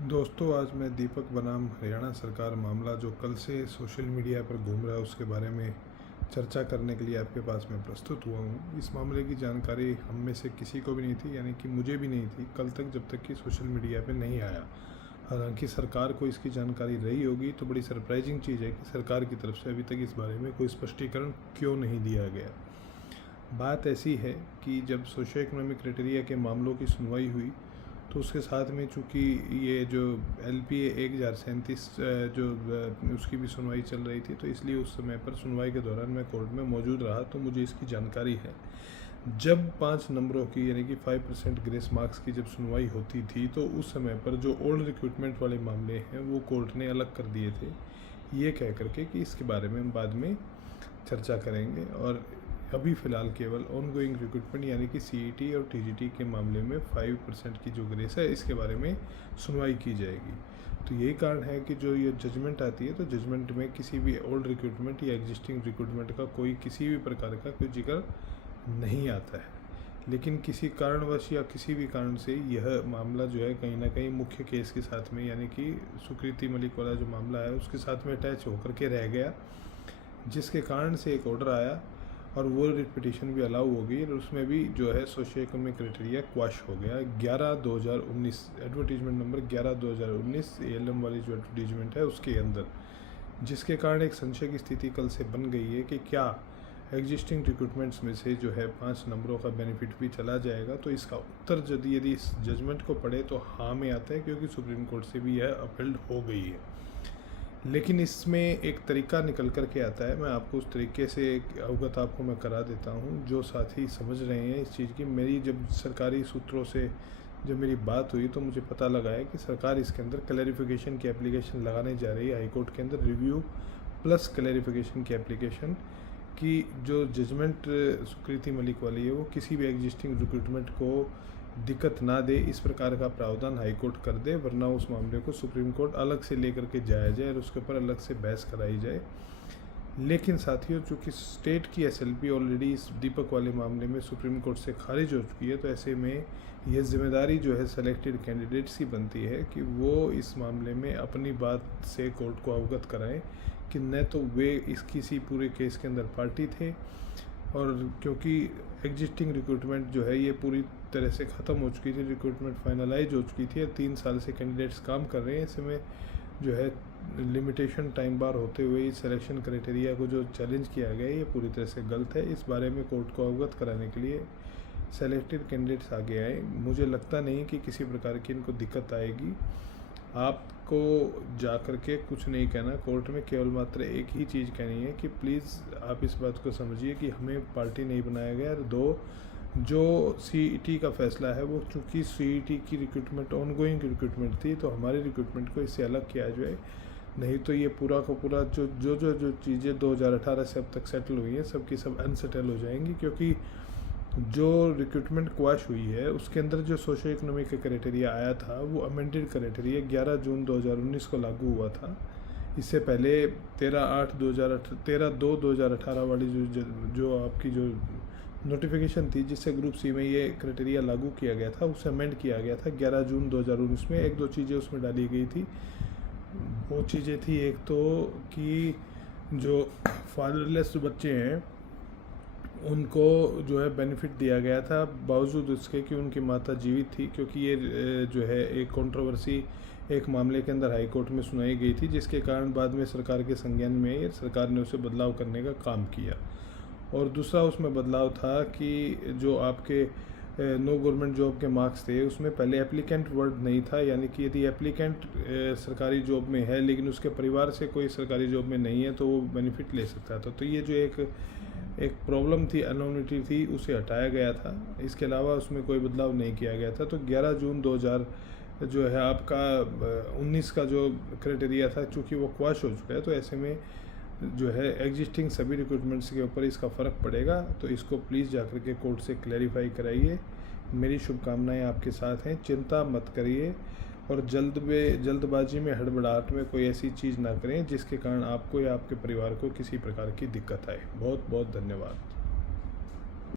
दोस्तों, आज मैं दीपक बनाम हरियाणा सरकार मामला जो कल से सोशल मीडिया पर घूम रहा है उसके बारे में चर्चा करने के लिए आपके पास मैं प्रस्तुत हुआ हूँ। इस मामले की जानकारी हम में से किसी को भी नहीं थी, यानी कि मुझे भी नहीं थी कल तक, जब तक कि सोशल मीडिया पे नहीं आया। हालांकि सरकार को इसकी जानकारी रही होगी, तो बड़ी सरप्राइजिंग चीज़ है कि सरकार की तरफ से अभी तक इस बारे में कोई स्पष्टीकरण क्यों नहीं दिया गया। बात ऐसी है कि जब सोशो इकोनॉमिक क्राइटेरिया के मामलों की सुनवाई हुई तो उसके साथ में चूँकि ये जो LPA 1037 जो उसकी भी सुनवाई चल रही थी, तो इसलिए उस समय पर सुनवाई के दौरान मैं कोर्ट में मौजूद रहा, तो मुझे इसकी जानकारी है। जब 5 नंबरों की यानी कि 5% ग्रेस मार्क्स की जब सुनवाई होती थी, तो उस समय पर जो ओल्ड रिक्रूटमेंट वाले मामले हैं वो कोर्ट ने अलग कर दिए थे, ये कह करके कि इसके बारे में हम बाद में चर्चा करेंगे, और अभी फ़िलहाल केवल ऑनगोइंग रिक्रूटमेंट यानी कि CET और TGT के मामले में 5% की जो ग्रेस है इसके बारे में सुनवाई की जाएगी। तो यही कारण है कि जो ये जजमेंट आती है, तो जजमेंट में किसी भी ओल्ड रिक्रूटमेंट या एग्जिस्टिंग रिक्रूटमेंट का किसी भी प्रकार का कोई जिक्र नहीं आता है। लेकिन किसी कारणवश या किसी भी कारण से यह मामला जो है कहीं ना कहीं मुख्य केस के साथ में, यानी कि सुकृति मलिक वाला जो मामला है उसके साथ में अटैच होकर के रह गया, जिसके कारण से एक ऑर्डर आया और वो रिपीटिशन भी अलाउ हो गई, और उसमें भी जो है सोशियो इकोनॉमिक क्राइटेरिया क्वाश हो गया। 11/2019 एडवर्टीजमेंट नंबर 11/2019 ALM वाली जो एडवर्टीजमेंट है उसके अंदर, जिसके कारण एक संशय की स्थिति कल से बन गई है कि क्या एग्जिस्टिंग रिक्रूटमेंट्स में से जो है 5 नंबरों का बेनिफिट भी चला जाएगा। तो इसका उत्तर यदि इस जजमेंट को पढ़े तो हाँ में आता है, क्योंकि सुप्रीम कोर्ट से भी यह अपील्ड हो गई है। लेकिन इसमें एक तरीका निकल कर के आता है, मैं आपको उस तरीके से अवगत आपको मैं करा देता हूँ जो साथी समझ रहे हैं इस चीज़ की। मेरी जब सरकारी सूत्रों से जब मेरी बात हुई तो मुझे पता लगा है कि सरकार इसके अंदर क्लैरिफिकेशन की एप्लीकेशन लगाने जा रही है हाई कोर्ट के अंदर, रिव्यू प्लस क्लैरिफिकेशन की एप्लीकेशन की। जो जजमेंट सुकृति मलिक वाली है वो किसी भी एग्जिस्टिंग रिक्रूटमेंट को दिक्कत ना दे, इस प्रकार का प्रावधान हाई कोर्ट कर दे, वरना उस मामले को सुप्रीम कोर्ट अलग से लेकर के जाया जाए और उसके ऊपर अलग से बहस कराई जाए। लेकिन साथियों, चूँकि स्टेट की SLP ऑलरेडी इस दीपक वाले मामले में सुप्रीम कोर्ट से खारिज हो चुकी है, तो ऐसे में यह जिम्मेदारी जो है सेलेक्टेड कैंडिडेट्स की बनती है कि वो इस मामले में अपनी बात से कोर्ट को अवगत कराएं कि न तो वे इस किसी पूरे केस के अंदर पार्टी थे, और क्योंकि एग्जिस्टिंग रिक्रूटमेंट जो है ये पूरी तरह से ख़त्म हो चुकी थी, रिक्रूटमेंट फाइनलाइज हो चुकी थी, 3 साल से कैंडिडेट्स काम कर रहे हैं। इसमें जो है लिमिटेशन टाइम बार होते हुए इस सिलेक्शन क्राइटेरिया को जो चैलेंज किया गया है ये पूरी तरह से गलत है। इस बारे में कोर्ट को अवगत कराने के लिए सेलेक्टेड कैंडिडेट्स आगे आए। मुझे लगता नहीं कि किसी प्रकार की इनको दिक्कत आएगी। आपको जा कर के कुछ नहीं कहना कोर्ट में, केवल मात्र एक ही चीज़ कहनी है कि प्लीज़ आप इस बात को समझिए कि हमें पार्टी नहीं बनाया गया। और 2, जो CET का फैसला है वो चूँकि CET की रिक्रूटमेंट ऑनगोइंग रिक्रूटमेंट थी, तो हमारी रिक्रूटमेंट को इससे अलग किया जाए। नहीं तो ये पूरा का पूरा जो चीज़ें 2018 से अब तक सेटल हुई हैं सब की सब अनसेटल हो जाएंगी, क्योंकि जो रिक्रूटमेंट क्वाश हुई है उसके अंदर जो सोशो इकोनॉमिक क्राइटेरिया आया था वो अमेंडेड क्राइटेरिया 11 जून 2019 को लागू हुआ था। इससे पहले 13/2/2018 वाली जो आपकी जो नोटिफिकेशन थी जिससे ग्रुप C में ये क्राइटेरिया लागू किया गया था, उसे अमेंड किया गया था 11 जून 2019 में। 1-2 चीज़ें उसमें डाली गई थी। वो चीज़ें थी, एक तो कि जो फादरलेस बच्चे हैं उनको जो है बेनिफिट दिया गया था बावजूद उसके कि उनकी माता जीवित थी, क्योंकि ये जो है एक कंट्रोवर्सी एक मामले के अंदर हाई कोर्ट में सुनाई गई थी, जिसके कारण बाद में सरकार के संज्ञान में सरकार ने उसे बदलाव करने का काम किया। और दूसरा उसमें बदलाव था कि जो आपके नो गवर्नमेंट जॉब के मार्क्स थे उसमें पहले एप्लीकेंट वर्ड नहीं था, यानी कि यदि एप्लीकेंट सरकारी जॉब में है लेकिन उसके परिवार से कोई सरकारी जॉब में नहीं है तो वो बेनिफिट ले सकता था। तो ये जो एक प्रॉब्लम थी, अनोनिटी थी, उसे हटाया गया था। इसके अलावा उसमें कोई बदलाव नहीं किया गया था। तो 11 जून 2000 जो है आपका 19 का जो क्राइटेरिया था, चूँकि वो क्वाश हो चुका है, तो ऐसे में जो है एग्जिस्टिंग सभी रिक्रूटमेंट्स के ऊपर इसका फ़र्क पड़ेगा। तो इसको प्लीज़ जाकर के कोर्ट से क्लैरिफाई कराइए। मेरी शुभकामनाएं आपके साथ हैं, चिंता मत करिए, और जल्दबाजी में हड़बड़ाहट में कोई ऐसी चीज़ ना करें जिसके कारण आपको या आपके परिवार को किसी प्रकार की दिक्कत आए। बहुत बहुत धन्यवाद।